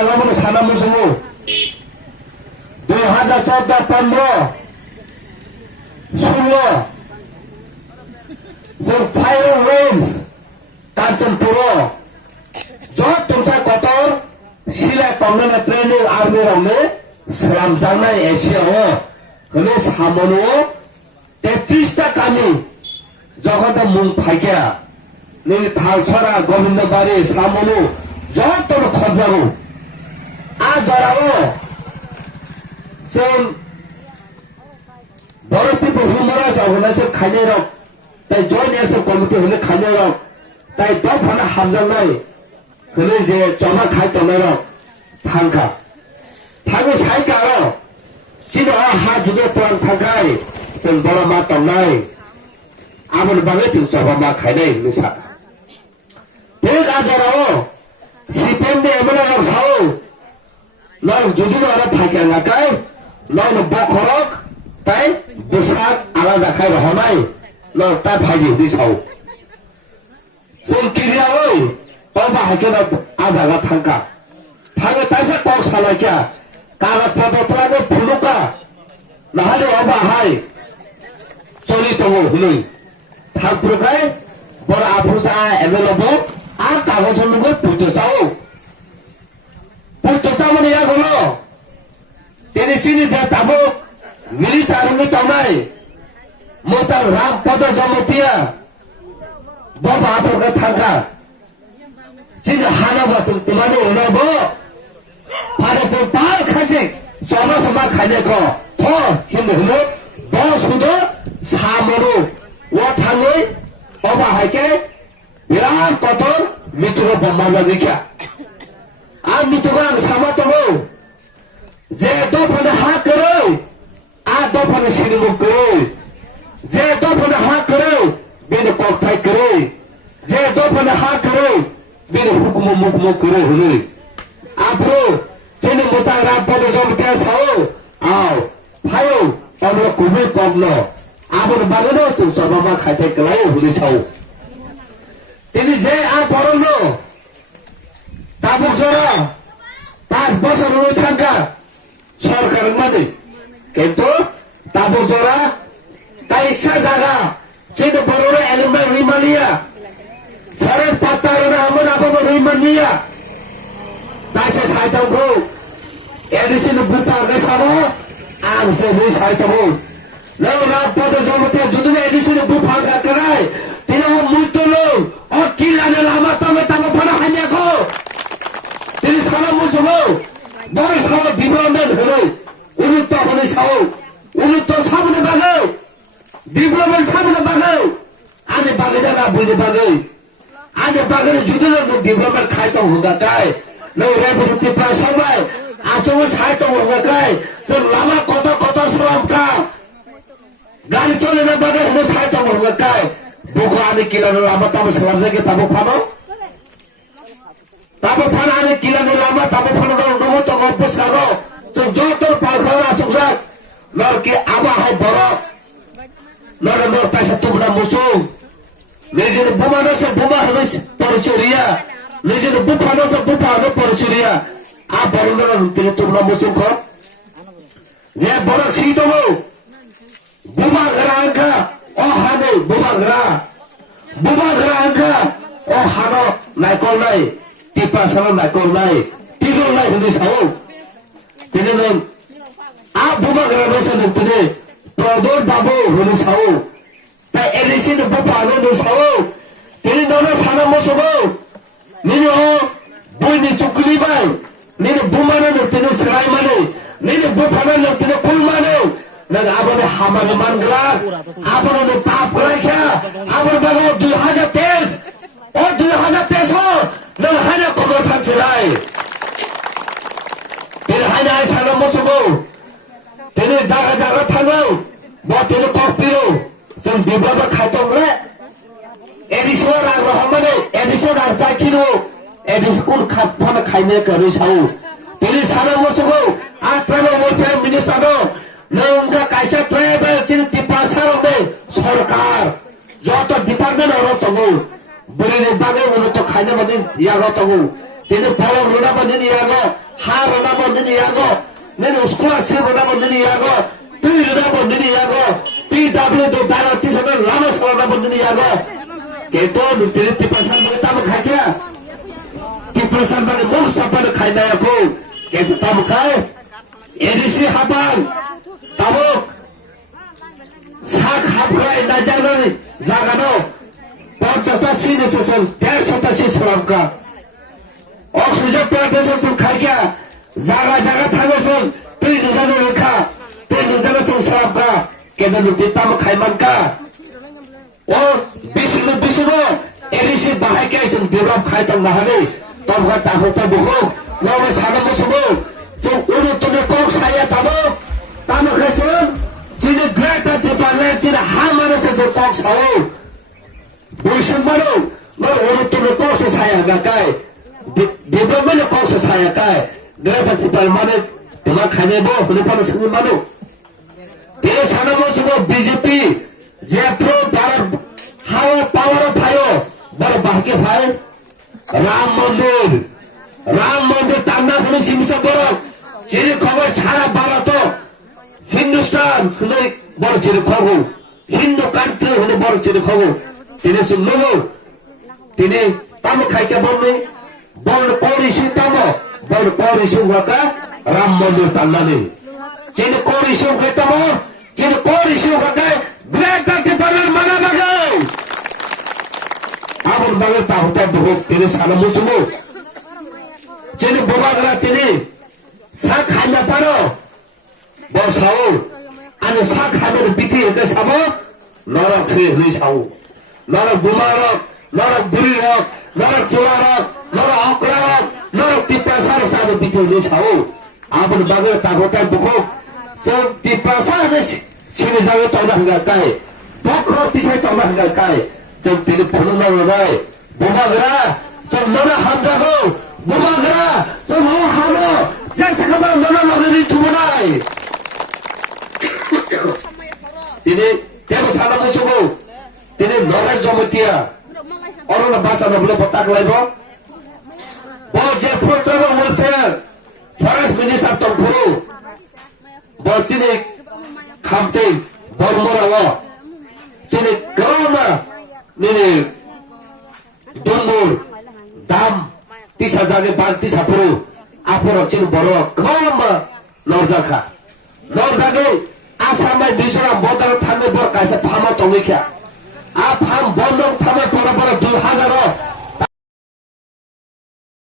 আলামনে সানা মুসুমু 2014-15 16 जों fire range Kanchanpur जत तुमचा Qatar सिला कमने ट्रेनिंग आर्मी रंगे सलाम जानाय एशियाओ हने सामनो 33 टा कामी जगत मुं फाइका नि थालछरा गोविंदबारी सामनो जत तो खजारो आ जराओ जों बरफी बहुमरा जावनासो खाने रं তাই জয়েন্ট অ্যাকশন কমিটি হলে খাইনে রক তাই দফানা হামজাनाय হলে যে জমা খাই তনে রক থাঙ্কা থাঙ্গে সাইকা রক চিনো হা जुदे প্লান থাকাই जों বড় মা তনাय আবন বাগে जों জমা মা খাইনাय মিসা बे गाजराव সিপিএম দে এমএলএ রক সাও নয় যদি না ফাইকা লাগাই নয় বখরক তাই বসাক আলাদা খাই রহনাই lo ta phai di sau song kiria oi o ba ha ke na aza ga thangka thanga ta sa kok sala kya kala photo tra go phuluka na hale o ba hai choli to hului thapru kai bora apusa available a ta go son go puto sao mane ya golo tene sini da tabo mili sarungi taunai Mota Ram पद जमतिया बाबा आपर का थांका चिन हाना बसुं तुम्हारे होना बो फारे तो पार खासे सोना समा खाने को थो हिंद हुलो बॉस हुदो सामरो वो थांगे बाबा है के विराट कतर मित्र बम्मा लगी क्या आ मित्र सामा तो हो जे दो फने हाथ करो आ दो फने सिनेमा करो जे दफने हा करो बेने कक्थाय करो जे दफने हा करो बेने हुकुम मुकम करो हुनु आप्रो चेने मोसा रात पदो जमते साओ आओ फायो तमरो कुबे कगनो आबन बागनो तु सबमा खाइते कलाय हुनि साओ तेनि जे आ परनो ताबुसरा 5 বছর হয়ে থাকা সরকার মানে কিন্তু তাবুসরা Taisa zaga, cina baru elemen rimania, farid patah na aman apa rimania, taisa saya tahu, edisi nubuta ke sana, ang sebi saya tahu, lalu pada zaman itu judulnya edisi nubuta ke kerai, tidak muncul, oh kila ni lama tahu tahu pada hanya ko, jadi sekarang muncul, baru sekarang di mana hari, ulut tak boleh sahu, ulut tak sahu ni bagai. Diplomat সামনে বাগাও আনে বাগাইটা না বুঝে বাগাই আনে বাগানে যদি diplomat খাইতো হুগাকাই নই রেবুতি পা সবাই আচো সাইতো হুগাকাই যে লামা কত কত শ্রম কা গাড়ি চলে না বাগাই হলো সাইতো হুগাকাই বুকো আনে কিলানো লামা তাবো সালাম জায়গা তাবো ফানো আনে কিলানো লামা তাবো ফানো নগো তো গল্প সাগো তো যতর পালখানা আসুক নরকে আবা হয় বড় Nora nor taisa tubna musuh, lejene bumano se buma habis porcuria, lejene bupano se bupano porcuria, a barunan tini tubna musuh ko, je borak sito mo, buma gerangka, oh hane buma gerangka, oh hano naikol nai, tipa sama naikol nai, tigol nai hindi sao, tini nong, a buma gerangka se tini. Prodor babu hulu sao, tak edisi tu bapa hulu sao, tini dona sana musuh, nini oh, boy ni cukli bay, nini bumana ni tini serai mana, nini bupana ni tini kul mana, nang abang hamar mangla, abang ni tap kerja, abang bagai 2013, oh 2013 oh, nang hanya komentar serai, tini hanya sana musuh. Tene jaga thangau bo tene kopiro जों दिब्लाबा खायतंले एडिसोर are रहमने एडिसोर are जाखिनो एडिसकुल खाफाना खायने करे साउ तेली साना मोसगो आ tribal welfare minister नंगा कायसा tribal चिन टिपासारने सरकार যত department হলো তগো বলিনে বাগে হলো তো খাইনে মানে ইয়াগো তগো তেনে বড় রোনা মানে ইয়াগো 하로나 번드니 야고 내는 스콜라시보다 번드니 야고 뜨유다 번드니 야고 PW도 다른 티서는 라마스라나 번드니 야고 걔도 눈들이 띠파산방에 따면 갈게야 띠파산방에 목사빠를 갈나야고 걔도 따면 갈 에리시 하방 따복 sak habkai najangan zagano pachasta sini sesul dershota si salamka oxygen plantation kharkia jaga thamesul tui nujano rekha tui nujano sung salamka kenan ditam khaimanka o bisnu erisi bahai sung develop khai tang nahani tomga tahota buku lawe sana musubu sung urutune kok saya tabo tamo khasun Jadi greta di balik jadi hamara sesuatu kok sawo, bukan baru, baru orang tu kok saya gakai, di mana kok saya gakai, greta di balik mana, tema kanye bo, lupa masuk mana, dia sana mau semua BJP, Jepro baru hawa power payo, baru bahagi payo, Ram Mandir tanda pun simsa borok, jadi kau cara barato. Hindustan hunai bor chiri khogu Hindu country hunai bor chiri khogu tine sum logo tine tam khaike bonne bor kori su tamo bor kori su waka Ram Mandir tanani chini kori su ketamo chini kori su waka greta ke palar maga maga abur bagar ta hota buhuk tine sana musumu chini bobagra tine sa khana paro Bosau, ane sak hamil biti itu sama, norak sih ni sau, norak bumarok, norak burirok, norak cuarok, norak okrarok, norak tipasar sama biti ni sau. Abang bagai takutan buku, so tipasar ni sini jauh tanah gakai, buku tisai tanah gakai, jom pilih penuh narai, bumagra, jom norak hamdago, bumagra, jom halo, jangan sekarang norak lagi tuburai. Ini tiap sana musuhku, ini norai jometia, orang bahasa nak boleh petak lagi bo. Bojek Protocol Welfare, Forest Minister Tongpuru, bojini campaign, bormorawa, sini kerana ini dundur, dam, tisa jane banti sapuru, aporo cini borok, kerana Norzaka. Norzake asamai Mizoram bodar thambe bor kaisa phama tongi kya a pham bondong thama